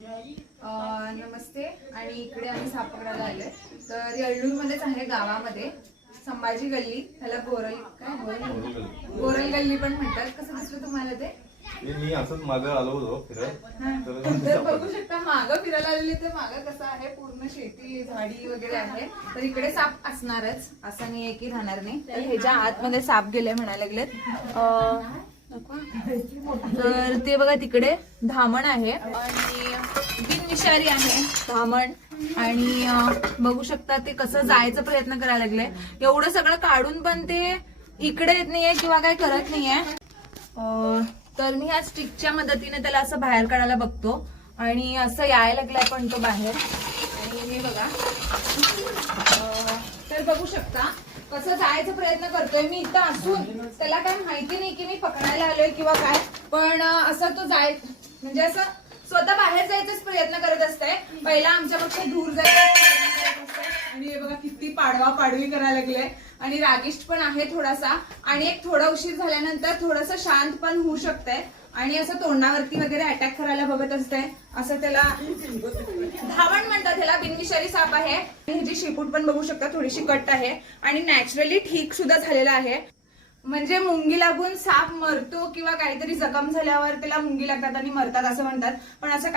नमस्ते. आणि इकडे आम्ही साप पकडायला आलोय. तर येळ्ळूर मध्येच आहे, गावामध्ये संभाजी गल्ली, त्याला गोरल गल्ली पण म्हणतात. कसं दिसलं तुम्हाला ते? मी असंच मागं आलो होतो फिरत. तर बघू शकता मागं फिरायला आलेली. ते मागं कसं आहे, पूर्ण शेती झाडी वगैरे आहे. तर इकडे साप असणारच, असं नाहीये की राहणार नाही. तर ह्याच्या आतमध्ये साप गेले म्हणायला लागलेत. तर ते बघा, तिकडे धामण आहे आणि बिनविषारी आहे धामण. आणि बघू शकता ते कसं जायचा प्रयत्न करायला लागले. एवढं सगळं काढून पण ते इकडे येत नाहीये किंवा काय करत नाहीये. तर मी ह्या स्टिकच्या मदतीने त्याला असं बाहेर काढायला बघतो आणि असं यायला लागलाय पण तो बाहेर. आणि हे बघा, तर बघू शकता कसं जायचा प्रयत्न करतोय. मी इथं असून त्याला काय माहिती नाही की मी पकडायला आलोय किंवा काय, पण असं तो म्हणजे असं स्वतः बाहेर जायचाच प्रयत्न करत असतंय. पहिला आमच्यापेक्षा दूर जायचा प्रयत्न करत असतंय. आणि हे बघा किती पाडवा पाडवी करायला लागले. आणि रागिष्ट पण आहे थोडासा. आणि एक थोडा उशीर झाल्यानंतर थोडंसं शांत पण होऊ शकतंय. आणि असं तोंडावरती वगैरे अटॅक करायला बघत असतंय. असं त्याला धावण म्हणतात. त्याला बिनविषारी साप आहे. ह्याची शेपूट पण बघू शकता, थोडीशी कट आहे. आणि नॅचरली ठीक सुद्धा झालेला आहे. म्हणजे मुंगी लागून साप मरतो किंवा काहीतरी जखम झाल्यावर त्याला मुंगी लागतात आणि मरतात असं म्हणतात, पण असं काही